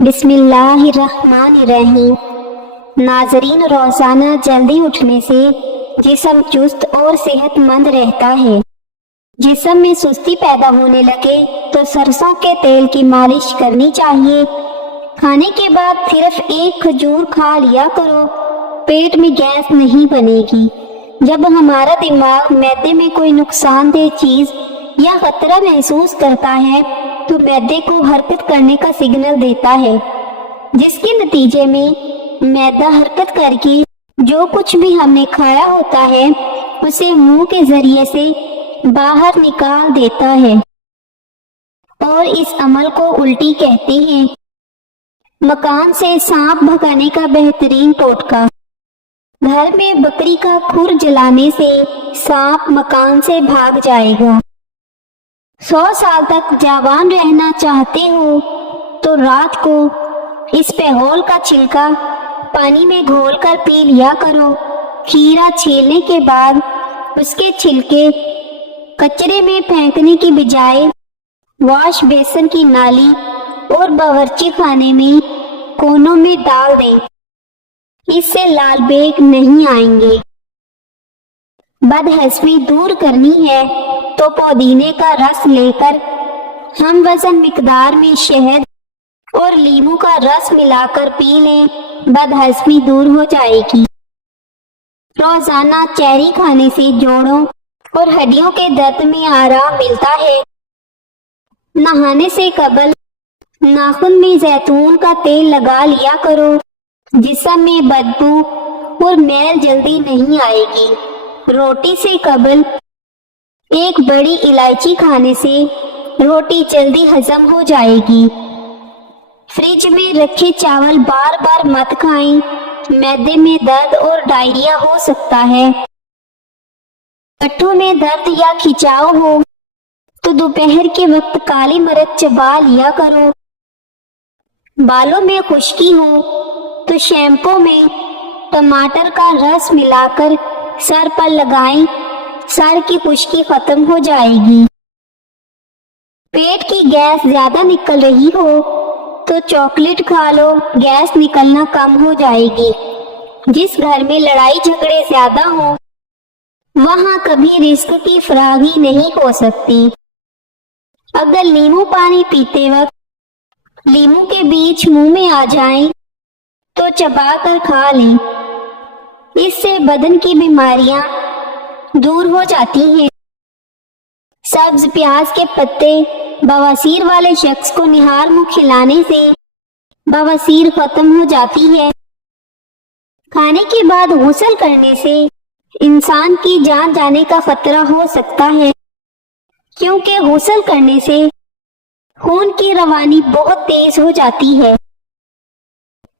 بسم اللہ الرحمن الرحیم۔ ناظرین، روزانہ جلدی اٹھنے سے جسم چست اور صحت مند رہتا ہے۔ جسم میں سستی پیدا ہونے لگے تو سرسوں کے تیل کی مالش کرنی چاہیے۔ کھانے کے بعد صرف ایک کھجور کھا لیا کرو، پیٹ میں گیس نہیں بنے گی۔ جب ہمارا دماغ معدے میں کوئی نقصان دہ چیز یا خطرہ محسوس کرتا ہے تو معدے کو حرکت کرنے کا سگنل دیتا ہے، جس کے نتیجے میں معدہ حرکت کر کے جو کچھ بھی ہم نے کھایا ہوتا ہے اسے منہ کے ذریعے سے باہر نکال دیتا ہے، اور اس عمل کو الٹی کہتے ہیں۔ مکان سے سانپ بھگانے کا بہترین ٹوٹکا۔ گھر میں بکری کا کھر جلانے سے سانپ مکان سے بھاگ جائے گا۔ 100 سال تک جوان رہنا چاہتے ہو تو رات کو اس پہول کا چھلکا پانی میں گھول کر پی لیا کرو۔ کھیرا چھیلنے کے بعد اس کے چھلکے کچرے میں پھینکنے کی بجائے واش بیسن کی نالی اور باورچی خانے میں کونوں میں ڈال دیں، اس سے لال بیگ نہیں آئیں گے۔ بدہضمی دور کرنی ہے تو پودینے کا رس لے کر ہم وزن مقدار میں شہد اور لیموں کا رس ملا کر پی لیں، بدہضمی دور ہو جائے گی۔ روزانہ چیری کھانے سے جوڑوں اور ہڈیوں کے درد میں آرام ملتا ہے۔ نہانے سے قبل ناخن میں زیتون کا تیل لگا لیا کرو، جسم میں بدبو اور میل جلدی نہیں آئے گی۔ روٹی سے قبل ایک بڑی الائچی کھانے سے روٹی جلدی ہضم ہو جائے گی۔ فریج میں رکھے چاول بار بار مت کھائیں، معدے میں درد اور ڈائریا ہو سکتا ہے۔ پٹھوں میں درد یا کھچاؤ ہو تو دوپہر کے وقت کالی مرچ چبا لیا کرو۔ بالوں میں خشکی ہو تو شیمپو میں ٹماٹر کا رس ملا کر سر پر لگائیں، سر کی خشکی ختم ہو جائے گی۔ پیٹ کی گیس زیادہ نکل رہی ہو تو چاکلیٹ کھا لو، گیس نکلنا کم ہو جائے گی۔ جس گھر میں لڑائی جھگڑے زیادہ ہوں وہاں کبھی رزق کی فراغی نہیں ہو سکتی۔ اگر لیموں پانی پیتے وقت لیموں کے بیج منہ میں آ جائیں تو چبا کر کھا لیں، اس سے بدن کی بیماریاں دور ہو جاتی ہیں۔ سبز پیاز کے پتے بواسیر والے شخص کو نہار منہ کھلانے سے بواسیر ختم ہو جاتی ہے۔ کھانے کے بعد غسل کرنے سے انسان کی جان جانے کا خطرہ ہو سکتا ہے، کیونکہ غسل کرنے سے خون کی روانی بہت تیز ہو جاتی ہے۔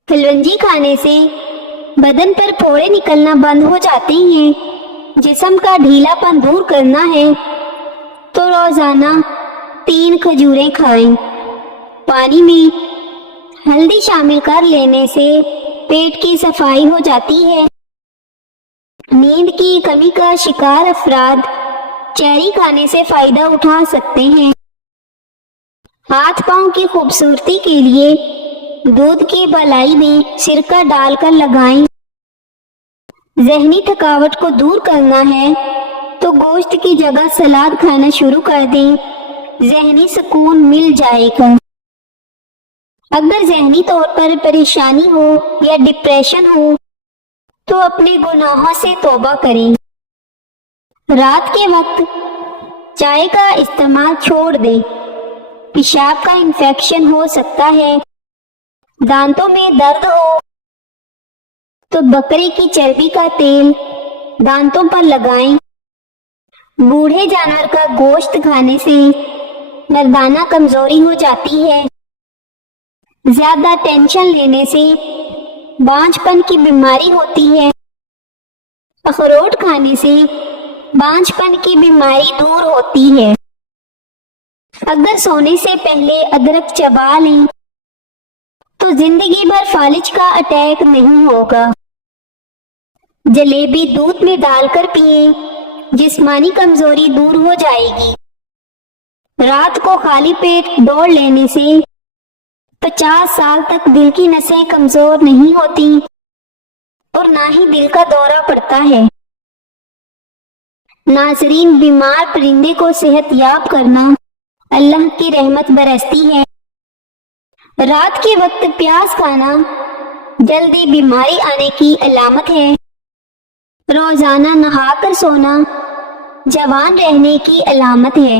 کلونجی کھانے سے بدن پر پھوڑے نکلنا بند ہو جاتے ہیں۔ جسم کا ڈھیلا پن دور کرنا ہے تو روزانہ 3 کھجوریں کھائیں۔ پانی میں ہلدی شامل کر لینے سے پیٹ کی صفائی ہو جاتی ہے۔ نیند کی کمی کا شکار افراد چیری کھانے سے فائدہ اٹھا سکتے ہیں۔ ہاتھ پاؤں کی خوبصورتی کے لیے دودھ کی بالائی میں سرکہ ڈال کر لگائیں۔ ذہنی تھکاوٹ کو دور کرنا ہے تو گوشت کی جگہ سلاد کھانا شروع کر دیں، ذہنی سکون مل جائے گا۔ اگر ذہنی طور پر پریشانی ہو یا ڈپریشن ہو تو اپنے گناہوں سے توبہ کریں۔ رات کے وقت چائے کا استعمال چھوڑ دیں، پیشاب کا انفیکشن ہو سکتا ہے۔ دانتوں میں درد ہو تو بکری کی چربی کا تیل دانتوں پر لگائیں۔ بوڑھے جانور کا گوشت کھانے سے مردانہ کمزوری ہو جاتی ہے۔ زیادہ ٹینشن لینے سے بانجھ پن کی بیماری ہوتی ہے۔ اخروٹ کھانے سے بانجھ پن کی بیماری دور ہوتی ہے۔ اگر سونے سے پہلے ادرک چبا لیں تو زندگی بھر فالج کا اٹیک نہیں ہوگا۔ جلیبی دودھ میں ڈال کر پئیں، جسمانی کمزوری دور ہو جائے گی۔ رات کو خالی پیٹ دوڑ لینے سے 50 سال تک دل کی نسیں کمزور نہیں ہوتی اور نہ ہی دل کا دورہ پڑتا ہے۔ ناظرین، بیمار پرندے کو صحت یاب کرنا اللہ کی رحمت برستی ہے۔ رات کے وقت پیاز کھانا جلدی بیماری آنے کی علامت ہے۔ روزانہ نہا کر سونا جوان رہنے کی علامت ہے۔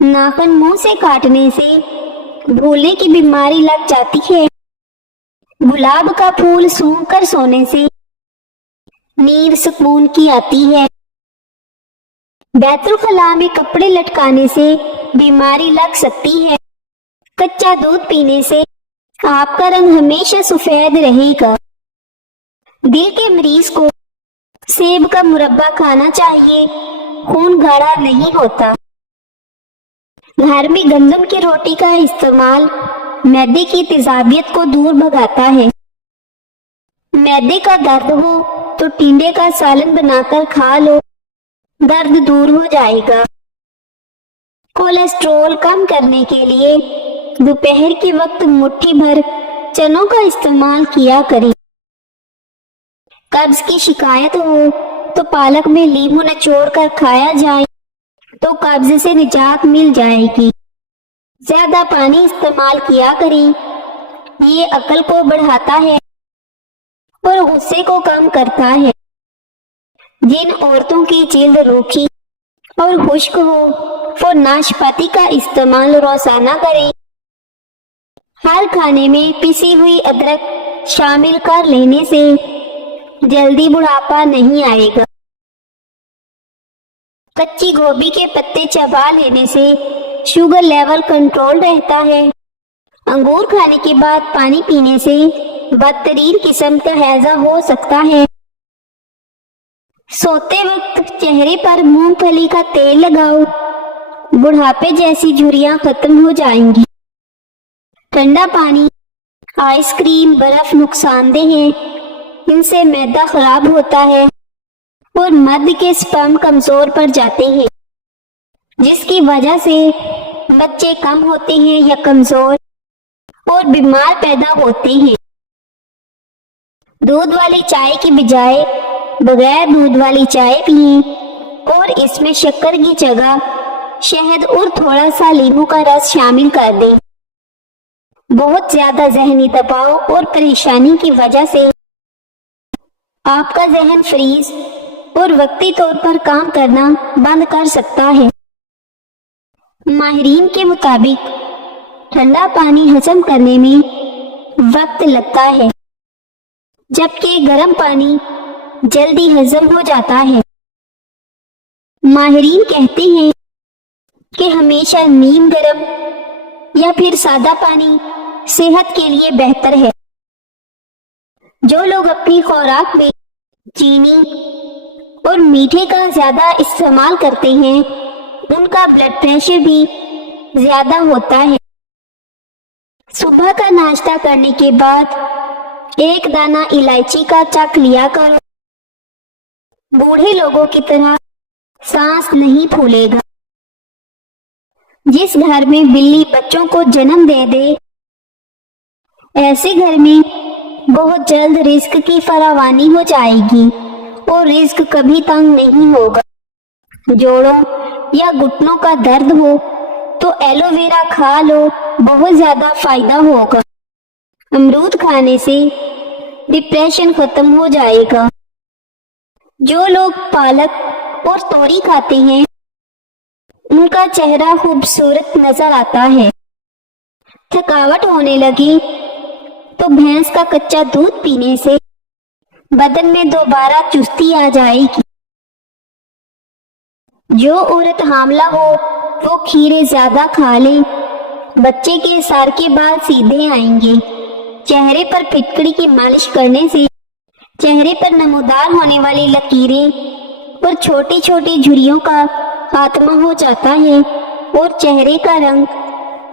ناخن منہ سے کاٹنے سے بھولنے کی بیماری لگ جاتی ہے۔ گلاب کا پھول سونگھ کر سونے سے نیند سکون کی آتی ہے۔ بیت الخلاء میں کپڑے لٹکانے سے بیماری لگ سکتی ہے۔ کچا دودھ پینے سے آپ کا رنگ ہمیشہ سفید رہے گا۔ دل کے مریض کو سیب کا مربع کھانا چاہیے، خون گاڑھا نہیں ہوتا۔ گھر میں گندم کی روٹی کا استعمال معدے کی تیزابیت کو دور بھگاتا ہے۔ معدے کا درد ہو تو ٹنڈے کا سالن بنا کر کھا لو، درد دور ہو جائے گا۔ کولیسٹرول کم کرنے کے لیے دوپہر کے وقت مٹھی بھر چنوں کا استعمال کیا کریں۔ قبض کی شکایت ہو تو پالک میں لیموں نچوڑ کر کھایا جائے تو قبض سے نجات مل جائے گی۔ زیادہ پانی استعمال کیا کریں، یہ عقل کو بڑھاتا ہے اور غصے کو کم کرتا ہے۔ جن عورتوں کی جلد روکھی اور خشک ہو وہ ناشپاتی کا استعمال روزانہ کریں۔ ہر کھانے میں پسی ہوئی ادرک شامل کر لینے سے جلدی بڑھاپا نہیں آئے گا۔ کچی گوبھی کے پتے چبا لینے سے شوگر لیول کنٹرول رہتا ہے۔ انگور کھانے کے بعد پانی پینے سے بدترین قسم کا ہیضہ ہو سکتا ہے۔ سوتے وقت چہرے پر مونگ پھلی کا تیل لگاؤ، بڑھاپے جیسی جھریاں ختم ہو جائیں گی۔ ٹھنڈا پانی، آئس کریم، برف نقصان دہ ہیں، ان سے معدہ خراب ہوتا ہے اور مرد کے سپرم کمزور پڑ جاتے ہیں، جس کی وجہ سے بچے کم ہوتے ہیں یا کمزور اور بیمار پیدا ہوتے ہیں۔ دودھ والی چائے کی بجائے بغیر دودھ والی چائے پئیں اور اس میں شکر کی جگہ شہد اور تھوڑا سا لیموں کا رس شامل کر دیں۔ بہت زیادہ ذہنی دباؤ اور پریشانی کی وجہ سے آپ کا ذہن فریز اور وقتی طور پر کام کرنا بند کر سکتا ہے۔ ماہرین کے مطابق ٹھنڈا پانی ہضم کرنے میں وقت لگتا ہے، جبکہ گرم پانی جلدی ہضم ہو جاتا ہے۔ ماہرین کہتے ہیں کہ ہمیشہ نیم گرم یا پھر سادہ پانی صحت کے لیے بہتر ہے۔ جو لوگ اپنی خوراک میں چینی اور میٹھے کا زیادہ استعمال کرتے ہیں ان کا بلڈ پریشر بھی زیادہ ہوتا ہے۔ صبح کا ناشتہ کرنے کے بعد ایک دانہ الائچی کا چک لیا کرو، بوڑھے لوگوں کی طرح سانس نہیں پھولے گا۔ جس گھر میں بلی بچوں کو جنم دے دے ایسے گھر میں بہت جلد رزق کی فراوانی ہو جائے گی اور رزق کبھی تنگ نہیں ہوگا۔ جوڑوں یا گھٹنوں کا درد ہو تو ایلو ویرا کھا لو، بہت زیادہ فائدہ ہوگا۔ امرود کھانے سے ڈپریشن ختم ہو جائے گا۔ جو لوگ پالک اور توری کھاتے ہیں ان کا چہرہ خوبصورت نظر آتا ہے۔ تھکاوٹ ہونے لگی تو بھینس کا کچا دودھ پینے سے بدن میں دوبارہ چستی آ جائے گی۔ جو عورت حاملہ ہو وہ کھیرے زیادہ کھا لے، بچے کے سر کے بال سیدھے آئیں گے۔ چہرے پر پھٹکڑی کی مالش کرنے سے چہرے پر نمودار ہونے والی لکیریں اور چھوٹی چھوٹی جھریوں کا خاتمہ ہو جاتا ہے اور چہرے کا رنگ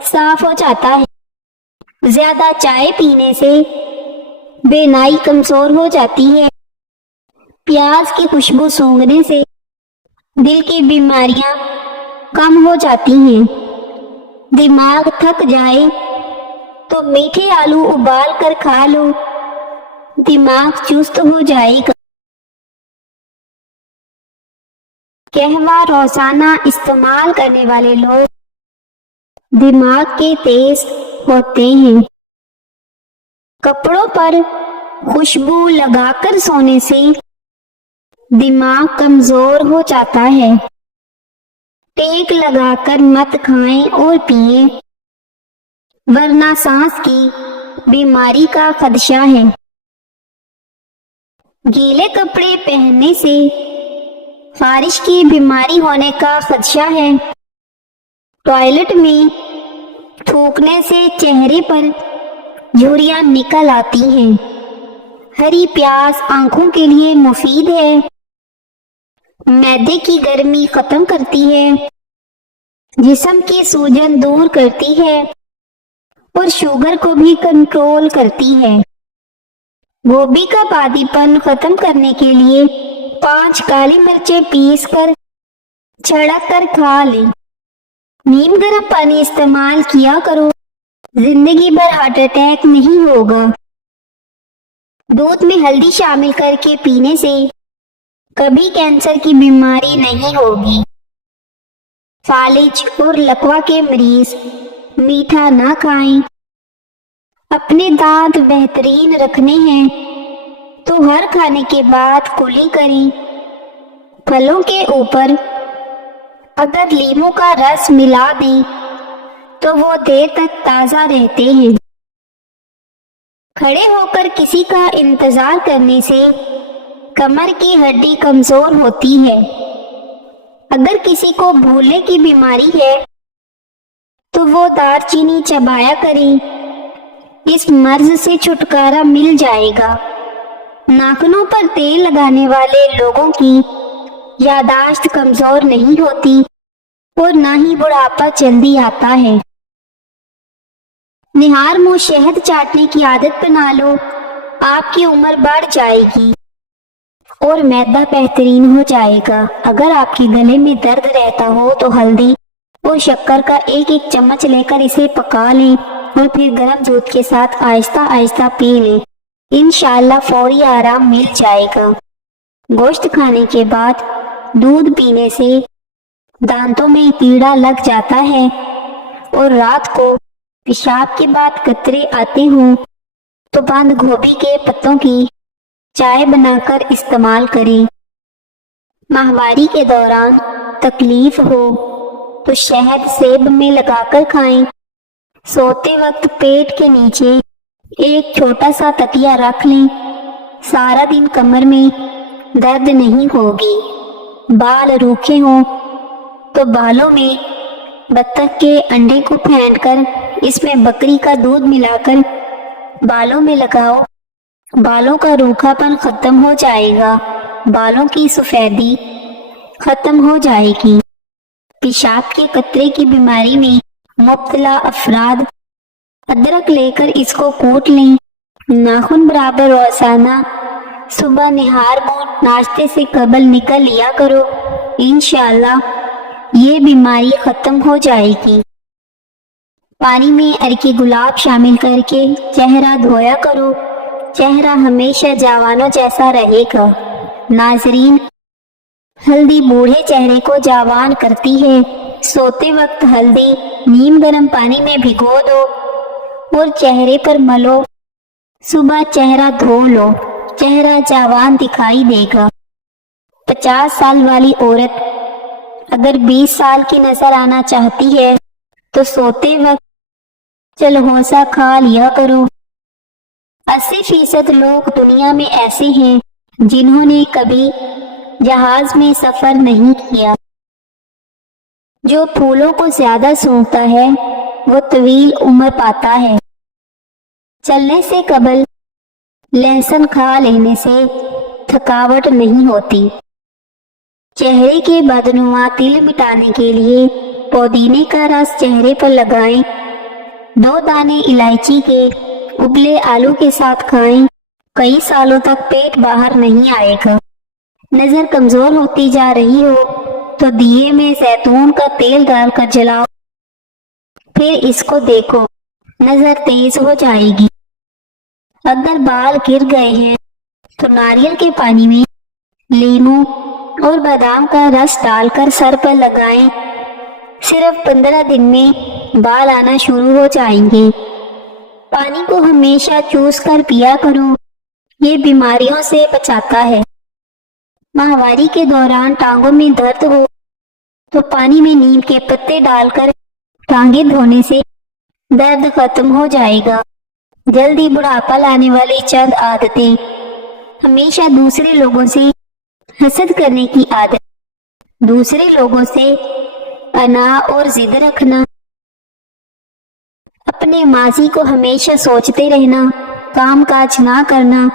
صاف ہو جاتا ہے۔ زیادہ چائے پینے سے بینائی کمزور ہو جاتی ہے۔ پیاز کی خوشبو سونگھنے سے دل کی بیماریاں کم ہو جاتی ہیں۔ دماغ تھک جائے تو میٹھے آلو ابال کر کھا لو، دماغ چست ہو جائے گا۔ قہوہ روزانہ استعمال کرنے والے لوگ دماغ کے تیز ہوتے ہیں۔ کپڑوں پر خوشبو لگا کر سونے سے دماغ کمزور ہو جاتا ہے۔ ٹیک لگا کر مت کھائیں اور پئیں، ورنہ سانس کی بیماری کا خدشہ ہے۔ گیلے کپڑے پہننے سے خارش کی بیماری ہونے کا خدشہ ہے۔ ٹوائلٹ میں تھوکنے سے چہرے پر جھریاں نکل آتی ہیں۔ ہری پیاز آنکھوں کے لیے مفید ہے، معدے کی گرمی ختم کرتی ہے، جسم کی سوجن دور کرتی ہے اور شوگر کو بھی کنٹرول کرتی ہے۔ گوبھی کا بادی پن ختم کرنے کے لیے 5 کالی مرچیں پیس کر چھڑک کر کھا لیں۔ نیم گرم پانی استعمال کیا کرو، زندگی بھر ہارٹ اٹیک نہیں ہوگا۔ دودھ میں ہلدی شامل کر کے پینے سے کبھی کینسر کی بیماری نہیں ہوگی۔ فالج اور لکوہ کے مریض میٹھا نہ کھائیں۔ اپنے دانت بہترین رکھنے ہیں تو ہر کھانے کے بعد کلی کریں۔ پھلوں کے اوپر اگر لیموں کا رس ملا دیں تو وہ دیر تک تازہ رہتے ہیں۔ کھڑے ہو کر کسی کا انتظار کرنے سے کمر کی ہڈی کمزور ہوتی ہے۔ اگر کسی کو بھولنے کی بیماری ہے تو وہ دار چینی چبایا کریں، اس مرض سے چھٹکارا مل جائے گا۔ ناخنوں پر تیل لگانے والے لوگوں کی یادداشت کمزور نہیں ہوتی اور نہ ہی بڑھاپا جلدی آتا ہے۔ نہار منہ شہد چاٹنے کی عادت بنا لو، آپ کی عمر بڑھ جائے گی اور معدہ بہترین ہو جائے گا۔ اگر آپ کے گلے میں درد رہتا ہو تو ہلدی اور شکر کا 1 چمچ لے کر اسے پکا لیں اور پھر گرم دودھ کے ساتھ آہستہ آہستہ پی لیں، انشاءاللہ فوری آرام مل جائے گا۔ گوشت کھانے کے بعد دودھ پینے سے دانتوں میں کیڑا لگ جاتا ہے اور رات کو پیشاب کے بعد قطرے آتے ہوں تو بند گوبھی کے پتوں کی چائے بنا کر استعمال کریں۔ ماہواری کے دوران تکلیف ہو تو شہد سیب میں لگا کر کھائیں۔ سوتے وقت پیٹ کے نیچے ایک چھوٹا سا تکیہ رکھ لیں، سارا دن کمر میں درد نہیں ہوگی۔ بال روکھے ہوں تو بالوں میں بطخ کے انڈے کو پھینٹ کر اس میں بکری کا دودھ ملا کر بالوں میں لگاؤ، بالوں کا روکھا پن ختم ہو جائے گا، بالوں کی سفیدی ختم ہو جائے گی۔ پیشاب کے قطرے کی بیماری میں مبتلا افراد ادرک لے کر اس کو کوٹ لیں، ناخن برابر روزانہ صبح نہار منہ ناشتے سے قبل نکل لیا کرو، انشاءاللہ یہ بیماری ختم ہو جائے گی۔ پانی میں ارکی گلاب شامل کر کے چہرہ دھویا کرو، چہرہ ہمیشہ جوانوں جیسا رہے گا۔ ناظرین، ہلدی بوڑھے چہرے کو جوان کرتی ہے۔ سوتے وقت ہلدی نیم گرم پانی میں بھگو دو اور چہرے پر ملو، صبح چہرہ دھو لو، چہرہ جوان دکھائی دے گا۔ 50 سال والی عورت اگر 20 سال کی نظر آنا چاہتی ہے تو سوتے وقت چلہوسا کھا لیا کرو۔ 80% لوگ دنیا میں ایسے ہیں جنہوں نے کبھی جہاز میں سفر نہیں کیا۔ جو پھولوں کو زیادہ سونگھتا ہے وہ طویل عمر پاتا ہے۔ چلنے سے قبل لہسن کھا لینے سے تھکاوٹ نہیں ہوتی۔ چہرے کے بدنما تل مٹانے کے لیے پودینے کا رس چہرے پر لگائیں، 2 دانے الائچی کے ابلے آلو کے ساتھ کھائیں، کئی سالوں تک پیٹ باہر نہیں آئے گا۔ نظر کمزور ہوتی جا رہی ہو تو دیے میں زیتون کا تیل ڈال کر جلاؤ، پھر اس کو دیکھو، نظر تیز ہو جائے گی۔ اگر بال گر گئے ہیں تو ناریل کے پانی میں لیموں اور بادام کا رس ڈال کر سر پر لگائیں۔ صرف 15 دن میں بال آنا شروع ہو جائیں گے۔ پانی کو ہمیشہ چوس کر پیا کرو، یہ بیماریوں سے بچاتا ہے۔ ماہواری کے دوران ٹانگوں میں درد ہو تو پانی میں نیم کے پتے ڈال کر ٹانگیں دھونے سے درد ختم ہو جائے گا۔ جلدی بڑھاپا لانے والی چند عادتیں: ہمیشہ دوسرے لوگوں سے حسد کرنے کی عادت، دوسرے لوگوں سے انا اور ضد رکھنا، اپنے ماضی کو ہمیشہ سوچتے رہنا، کام کاج نہ کرنا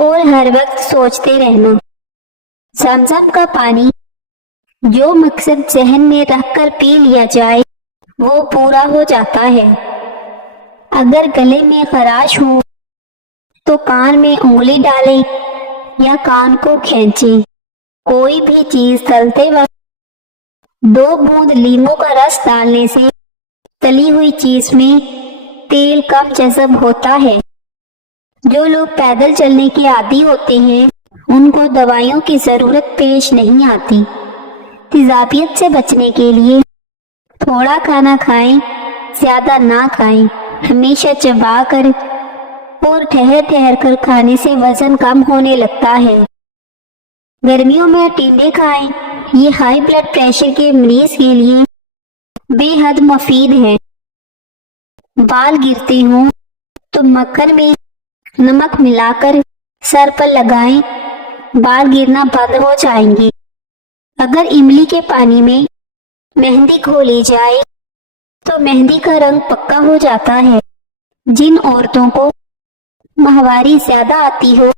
اور ہر وقت سوچتے رہنا۔ زمزم کا پانی جو مقصد ذہن میں رکھ کر پی لیا جائے وہ پورا ہو جاتا ہے۔ اگر گلے میں خراش ہو تو کان میں انگلی ڈالیں یا کان کو کھینچیں۔ کوئی بھی چیز تلتے وقت 2 بوند لیموں کا رس ڈالنے سے تلی ہوئی چیز میں تیل کم جذب ہوتا ہے۔ جو لوگ پیدل چلنے کے عادی ہوتے ہیں ان کو دوائیوں کی ضرورت پیش نہیں آتی۔ تیزابیت سے بچنے کے لیے تھوڑا کھانا کھائیں، زیادہ نہ کھائیں۔ ہمیشہ چبا کر اور ٹھہر کر کھانے سے وزن کم ہونے لگتا ہے۔ گرمیوں میں ٹنڈے کھائیں، یہ ہائی بلڈ پریشر کے مریض کے لیے بے حد مفید ہے۔ بال گرتے ہوں تو مکھن میں نمک ملا کر سر پر لگائیں، بال گرنا بند ہو جائیں گے۔ اگر املی کے پانی میں مہندی گھولی جائے تو مہندی کا رنگ پکا ہو جاتا ہے۔ جن عورتوں کو ماہواری زیادہ آتی ہو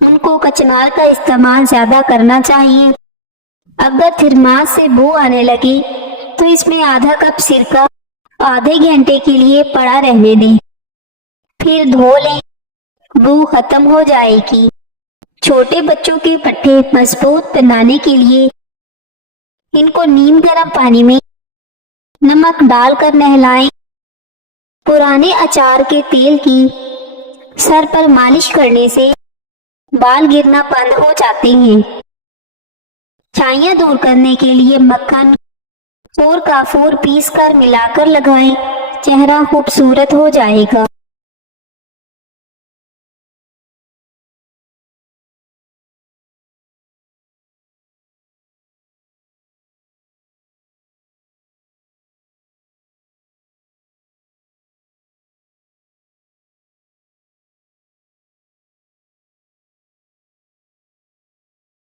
ان کو کچنار کا استعمال زیادہ کرنا چاہیے۔ اگر تھرماس سے بو آنے لگے تو اس میں آدھا کپ سرکہ آدھے گھنٹے کے لیے پڑا رہنے دیں، پھر دھو لیں، بو ختم ہو جائے گی۔ چھوٹے بچوں کے پٹھے مضبوط بنانے کے لیے ان کو نیم گرم پانی میں نمک ڈال کر نہلائیں۔ پرانے اچار کے تیل کی سر پر مالش کرنے سے بال گرنا بند ہو جاتے ہیں۔ چھائیاں دور کرنے کے لیے مکھن اور کافور پیس کر ملا کر لگائیں، چہرہ خوبصورت ہو جائے گا۔